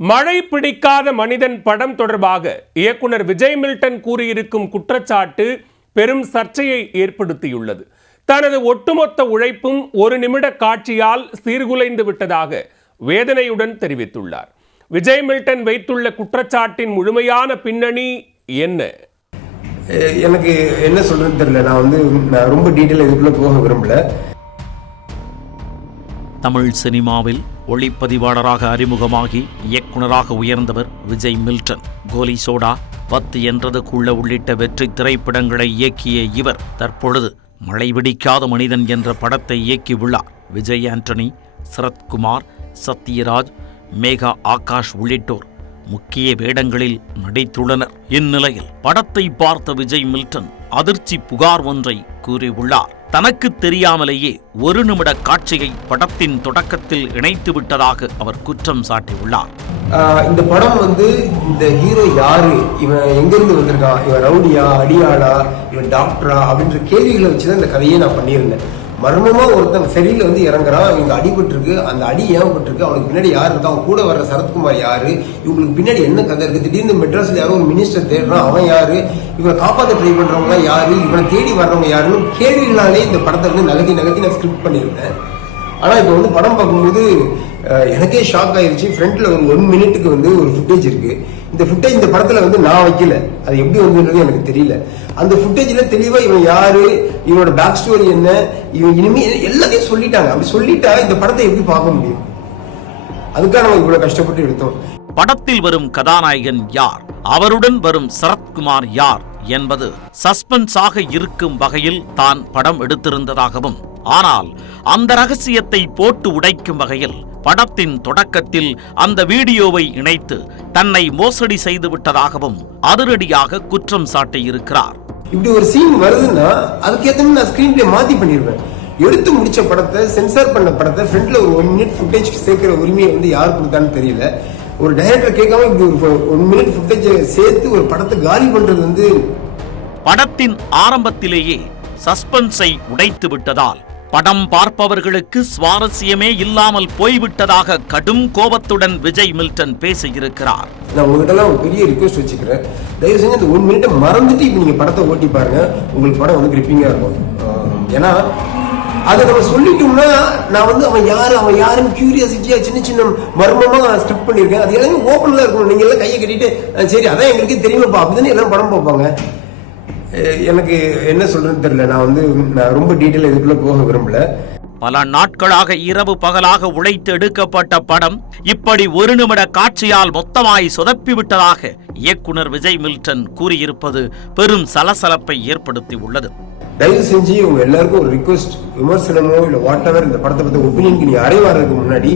மழை பிடிக்காத மனிதன் படம் தொடர்பாக இயக்குனர் விஜய் மில்டன் கூறியிருக்கும் குற்றச்சாட்டு பெரும் சர்ச்சையை ஏற்படுத்தியுள்ளது. தனது ஒட்டுமொத்த உழைப்பும் ஒரு நிமிட காட்சியால் சீர்குலைந்து விட்டதாக வேதனையுடன் தெரிவித்துள்ளார். விஜய் மில்டன் வைத்துள்ள குற்றச்சாட்டின் முழுமையான பின்னணி என்ன? எனக்கு என்ன சொல்றது தெரியல. நான் ரொம்ப டீட்டெயில் இதுக்குள்ள போக விரும்பல. தமிழ் சினிமாவில் ஒளிப்பதிவாளராக அறிமுகமாகி இயக்குனராக உயர்ந்தவர் விஜய் மில்டன். கோலி சோடா, 10 என்றதுக்குள்ள உள்ளிட்ட வெற்றி திரைப்படங்களை இயக்கிய இவர் தற்பொழுது மழை பிடிக்காத மனிதன் என்ற படத்தை இயக்கியுள்ளார். விஜய் ஆண்டனி, சரத்குமார், சத்யராஜ், மேகா ஆகாஷ் உள்ளிட்டோர் முக்கிய வேடங்களில் நடித்துள்ளனர். இந்நிலையில் படத்தை பார்த்த விஜய் மில்டன் அதிர்ச்சி புகார் ஒன்றை கூறியுள்ளார். தனக்கு தெரியாமலேயே ஒரு நிமிட காட்சியை படத்தின் தொடக்கத்தில் இணைத்து விட்டதாக அவர் குற்றம் சாட்டியுள்ளார். இந்த படம் இந்த ஹீரோ யாரு, இவன் எங்கிருந்து வந்திருக்கான், இவன் ரவுடியா, அடியாளா, இவன் டாக்டரா அப்படின்ற கேள்விகளை வச்சுதான் இந்த கதையை நான் பண்ணியிருந்தேன். மர்மமா ஒருத்தன் ஃபெரியில இறங்குறான், இவங்க அடிபட்டிருக்கு, அந்த அடி ஏன் பட்டிருக்கு, அவனுக்கு பின்னாடி யாரு இருக்கா, அவன் கூட வர்ற சரத்குமார் யாரு, இவங்களுக்கு பின்னாடி என்ன கதை இருக்கு, திடீர்னு மெட்ராஸ்ல யாரோ ஒரு மினிஸ்டர் தேடுறான், அவன் யாரு, இவனை காப்பாற்ற ட்ரை பண்றவங்க யாரு, இவனை தேடி வர்றவங்க யாருன்னு கேள்விகளாலே இந்த படத்தை நகர்த்தி நான் ஸ்கிரிப்ட் பண்ணியிருந்தேன். ஆனா இப்ப படம் பார்க்கும்போது எனக்கே ஷாக் ஆயிருச்சு. ஃப்ரண்ட்ல ஒரு 1 மினிட்டுக்கு ஒரு ஃபுட்டேஜ் இருக்கு. இந்த ஃபுட்டேஜ் இந்த படத்துல நான் வைக்கல, அது எப்படி வந்துன்றது எனக்கு தெரியல. அந்த ஃபுட்டேஜ்ல தெளிவா இவன் யாரு, இவனோட பேக் ஸ்டோரி என்ன, இவன் இனிமே எல்லாத்தையும் சொல்லிட்டாங்க. அப்படி சொல்லிட்டா இந்த படத்தை எப்படி பார்க்க முடியும்? அதுக்காக நம்ம இவ்வளவு கஷ்டப்பட்டு எடுத்தோம். படத்தில் வரும் கதாநாயகன் யார், அவருடன் வரும் சரத்குமார் யார் என்பது சஸ்பென்ஸாக இருக்கும் வகையில் தான் படம் எடுத்திருந்ததாகவும், ஆனால் அந்த ரகசியத்தை போட்டு உடைக்கும் வகையில் படத்தின் தொடக்கத்தில் அந்த வீடியோவை இணைத்து தன்னை மோசடி செய்து விட்டதாகவும் அதிரடியாக குற்றம் சாட்டியிருக்கிறார். இப்படி ஒரு சீன் வருதுன்னா அதுக்கேற்ற நான் ஸ்கிரீன் பிளே மாத்தி பண்ணிருவேன். எடுத்து முடிச்ச படத்தை, சென்சார் பண்ண படத்தை ஃப்ரண்ட்ல ஒரு 1 மினிட் ஃபுட்டேஜ் சேர்க்கிற உரிமையை யார் கொடுத்தான்னு தெரியல. ஒரு டைரக்டர் கேட்காம இப்படி ஒரு 1 மினிட் ஃபுட்டேஜ் சேர்த்து ஒரு படத்தை காலி பண்றது படத்தின் ஆரம்பத்திலேயே சஸ்பென்ஸை உடைத்து விட்டதால் படம் பார்ப்பவர்களுக்கு சுவாரஸ்யமே இல்லாமல் போய்விட்டதாக கடும் கோபத்துடன் விஜய் மில்டன் பேசியிருக்கிறார். நான் உங்ககிட்ட ஒரு பெரிய ரிக்வெஸ்ட் வச்சுக்கிறேன். தயவு செஞ்சு இந்த 1 மினிட்டை மறந்துட்டு இப்ப நீங்க படத்தை ஓட்டி பாருங்க, உங்களுக்கு படம் கிரிப்பிங்கா இருக்கும். ஏன்னா அதை நம்ம சொல்லிட்டோம்னா நான் அவன் யாருன்னு கியூரியாசிட்டியா சின்ன மர்மமா ஸ்கிரிப்ட் பண்ணிருக்கேன். அது எல்லாமே ஓப்பன்ல இருக்கும். நீங்க எல்லாம் கையை கட்டிட்டு சரி அதான் எங்களுக்கு தெரியுமாப்பா அப்படிதான் எல்லாம் படம் பார்ப்பாங்க. எனக்கு என்ன சொல்றது தெரியல. நான் ரொம்ப டீட்டெயில் இதுக்குள்ள போக விரும்பல. பல நாட்களாக இரவு பகலாக உழைத்து எடுக்கப்பட்ட படம் இப்படி ஒரு நிமிட காட்சியால் மொத்தமாய் சொதப்பி விட்டதாக இயக்குனர் விஜய் மில்டன் கூறியிருப்பது பெரும் சலசலப்பை ஏற்படுத்தி உள்ளது. தயவு செஞ்சு உங்க எல்லாருக்கும் ஒரு ரிக்வெஸ்ட், விமர்சனமோ இல்ல வாட் எவர் இந்த படத்தை பத்தி ஒப்பீனியன் நீ அறைவாரதுக்கு முன்னாடி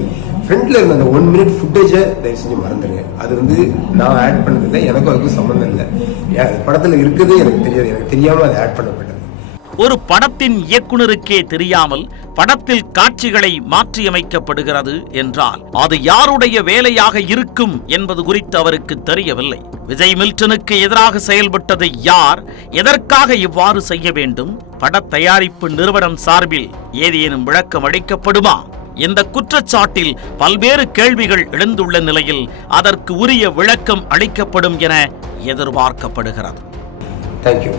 ஃப்ரண்ட்ல இருந்த அந்த 1 மினிட் ஃபுட்டேஜை தயவு செஞ்சு மறந்துடுங்க. அது நான் ஆட் பண்ணதில்லை, எனக்கும் அதுக்கும் சம்பந்தம் இல்லை. படத்துல இருக்குதே எனக்கு தெரியாது, எனக்கு தெரியாம அதை ஆட் பண்ணப்பட்டது. ஒரு படத்தின் இயக்குனருக்கே தெரியாமல் படத்தில் காட்சிகளை மாற்றியமைக்கப்படுகிறது என்றால் அது யாருடைய வேலையாக இருக்கும் என்பது குறித்து அவருக்கு தெரியவில்லை. விஜய் மில்டனுக்கு எதிராக செயல்பட்டது யார், எதற்காக இவ்வாறு செய்ய வேண்டும், பட தயாரிப்பு நிறுவனம் சார்பில் ஏதேனும் விளக்கம் அளிக்கப்படுமா? இந்த குற்றச்சாட்டில் பல்வேறு கேள்விகள் எழுந்துள்ள நிலையில் அதற்கு உரிய விளக்கம் அளிக்கப்படும் என எதிர்பார்க்கப்படுகிறது. தேங்க்யூ.